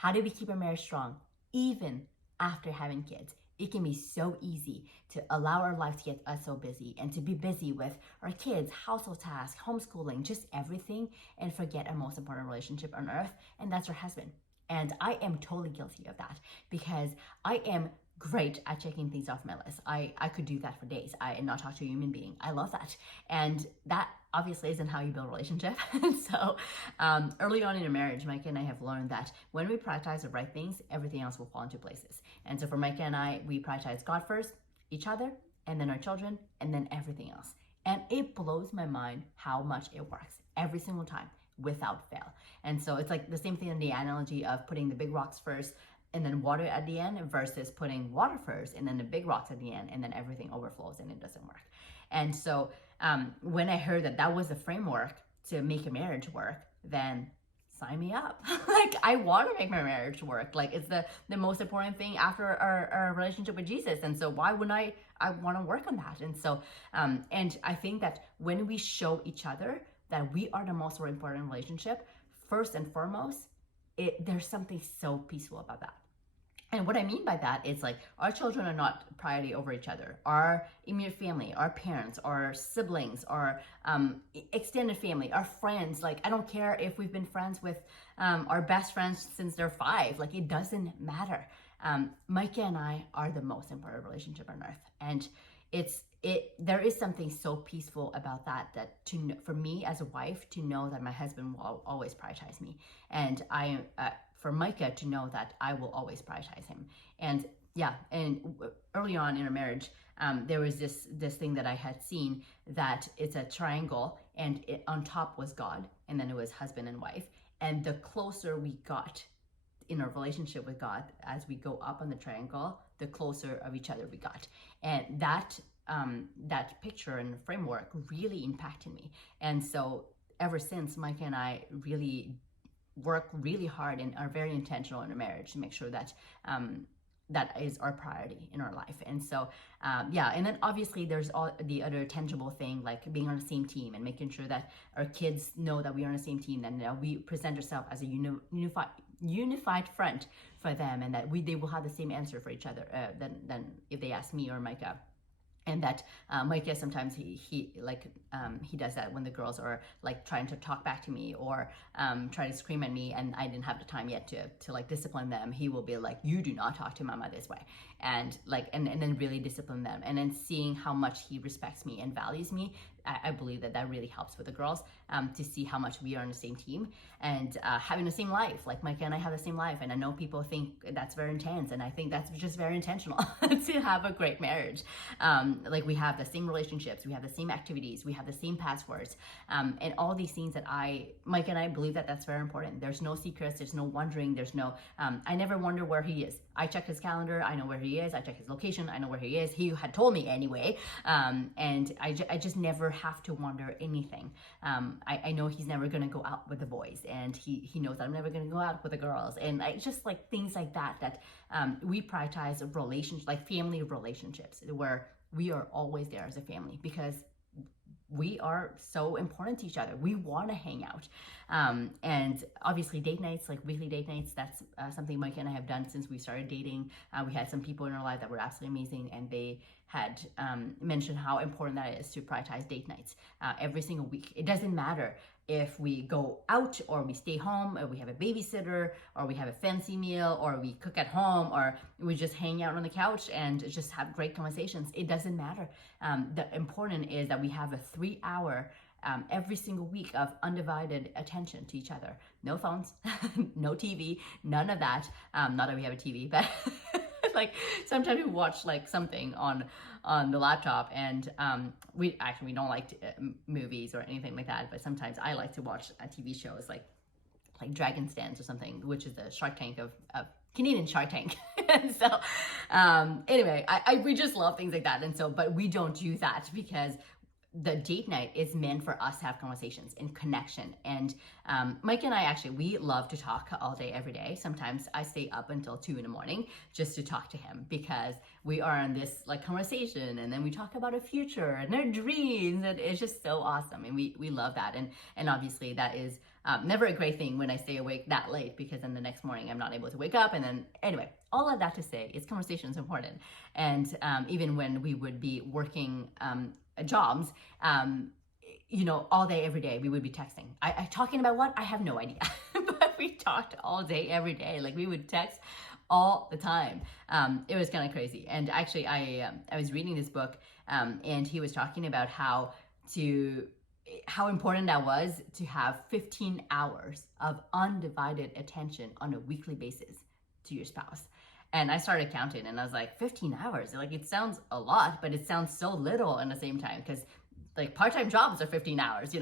How do we keep our marriage strong even after having kids? It can be so easy to allow our life to get us so busy and to be busy with our kids, household tasks, homeschooling, just everything, and forget our most important relationship on earth, and that's our husband. And I am totally guilty of that because I am great at checking things off my list. I could do that for days. And not talk to a human being. I love that. And that obviously isn't how you build a relationship. So early on in a marriage, Micah and I have learned that when we prioritize the right things, everything else will fall into places. And so for Micah and I, we prioritize God first, each other, and then our children, and then everything else. And it blows my mind how much it works every single time without fail. And so it's like the same thing in the analogy of putting the big rocks first and then water at the end versus putting water first and then the big rocks at the end and then everything overflows and it doesn't work. And so when I heard that that was the framework to make a marriage work, then sign me up. Like, I want to make my marriage work. Like, it's the most important thing after our relationship with Jesus. And so why wouldn't I want to work on that? And so, and I think that when we show each other that we are the most important relationship, first and foremost, there's something so peaceful about that. And what I mean by that is, like, our children are not priority over each other. Our immediate family, our parents, our siblings, our extended family, our friends, like, I don't care if we've been friends with our best friends since they're 5, like, it doesn't matter. Micah and I are the most important relationship on earth. And there is something so peaceful about that for me as a wife to know that my husband will always prioritize me, and for Micah to know that I will always prioritize him. And yeah, and early on in our marriage, there was this thing that I had seen, that it's a triangle, and on top was God, and then it was husband and wife. And the closer we got in our relationship with God, as we go up on the triangle, the closer of each other we got. And that picture and framework really impacted me. And so ever since, Micah and I really work really hard and are very intentional in our marriage to make sure that that is our priority in our life. And so yeah, and then obviously there's all the other tangible thing, like being on the same team and making sure that our kids know that we are on the same team, and we present ourselves as a unified front for them, and that they will have the same answer for each other than if they ask me or Micah. And that Micah sometimes he does that when the girls are like trying to talk back to me or try to scream at me, and I didn't have the time yet to like discipline them. He will be like, "You do not talk to mama this way," and then really discipline them. And then seeing how much he respects me and values me, I believe that really helps with the girls to see how much we are on the same team and having the same life. Like Micah and I have the same life, and I know people think that's very intense, and I think that's just very intentional to have a great marriage. Like, we have the same relationships, we have the same activities, we have the same passwords, and all these things that Micah and I believe that that's very important. There's no secrets, there's no wondering, there's no, I never wonder where he is. I check his calendar, I know where he is. I check his location, I know where he is. He had told me anyway, and I just never have to wonder anything. I know he's never gonna go out with the boys, and he knows that I'm never gonna go out with the girls, and I just like things like that we prioritize relationships, like family relationships, where we are always there as a family because we are so important to each other. We want to hang out. And obviously date nights, like weekly date nights, that's something Mike and I have done since we started dating. We had some people in our life that were absolutely amazing, and they had mentioned how important that is to prioritize date nights every single week. It doesn't matter if we go out or we stay home, or we have a babysitter, or we have a fancy meal, or we cook at home, or we just hang out on the couch and just have great conversations. It doesn't matter. The important is that we have a 3-hour every single week of undivided attention to each other. No phones, no TV, none of that. Not that we have a TV, but like sometimes we watch like something on the laptop, and we don't like movies or anything like that, but sometimes I like to watch TV shows like Dragon's Dance or something, which is the Shark Tank of Canadian Shark Tank. And so anyway, we just love things like that. And so, but we don't do that because the date night is meant for us to have conversations and connection. And Mike and I we love to talk all day, every day. Sometimes I stay up until 2 a.m. just to talk to him, because we are in this like conversation, and then we talk about our future and our dreams, and it's just so awesome. And we love that. And obviously that is Never a great thing when I stay awake that late, because then the next morning I'm not able to wake up. And then anyway, all of that to say is conversation is important. And even when we would be working jobs, all day, every day, we would be texting. I talking about what? I have no idea. But we talked all day, every day. Like, we would text all the time. It was kind of crazy. And actually, I was reading this book, and he was talking about how important that was to have 15 hours of undivided attention on a weekly basis to your spouse. And I started counting, and I was like, 15 hours? Like, it sounds a lot, but it sounds so little at the same time, because like part-time jobs are 15 hours,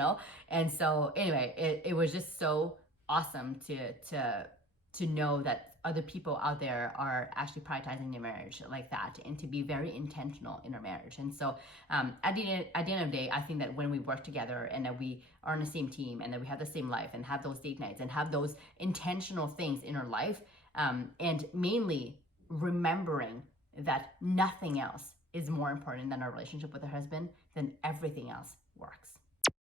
And so anyway, it was just so awesome to know that other people out there are actually prioritizing their marriage like that, and to be very intentional in our marriage. And so at the end of the day, I think that when we work together, and that we are on the same team, and that we have the same life, and have those date nights, and have those intentional things in our life, and mainly remembering that nothing else is more important than our relationship with our husband, then everything else works.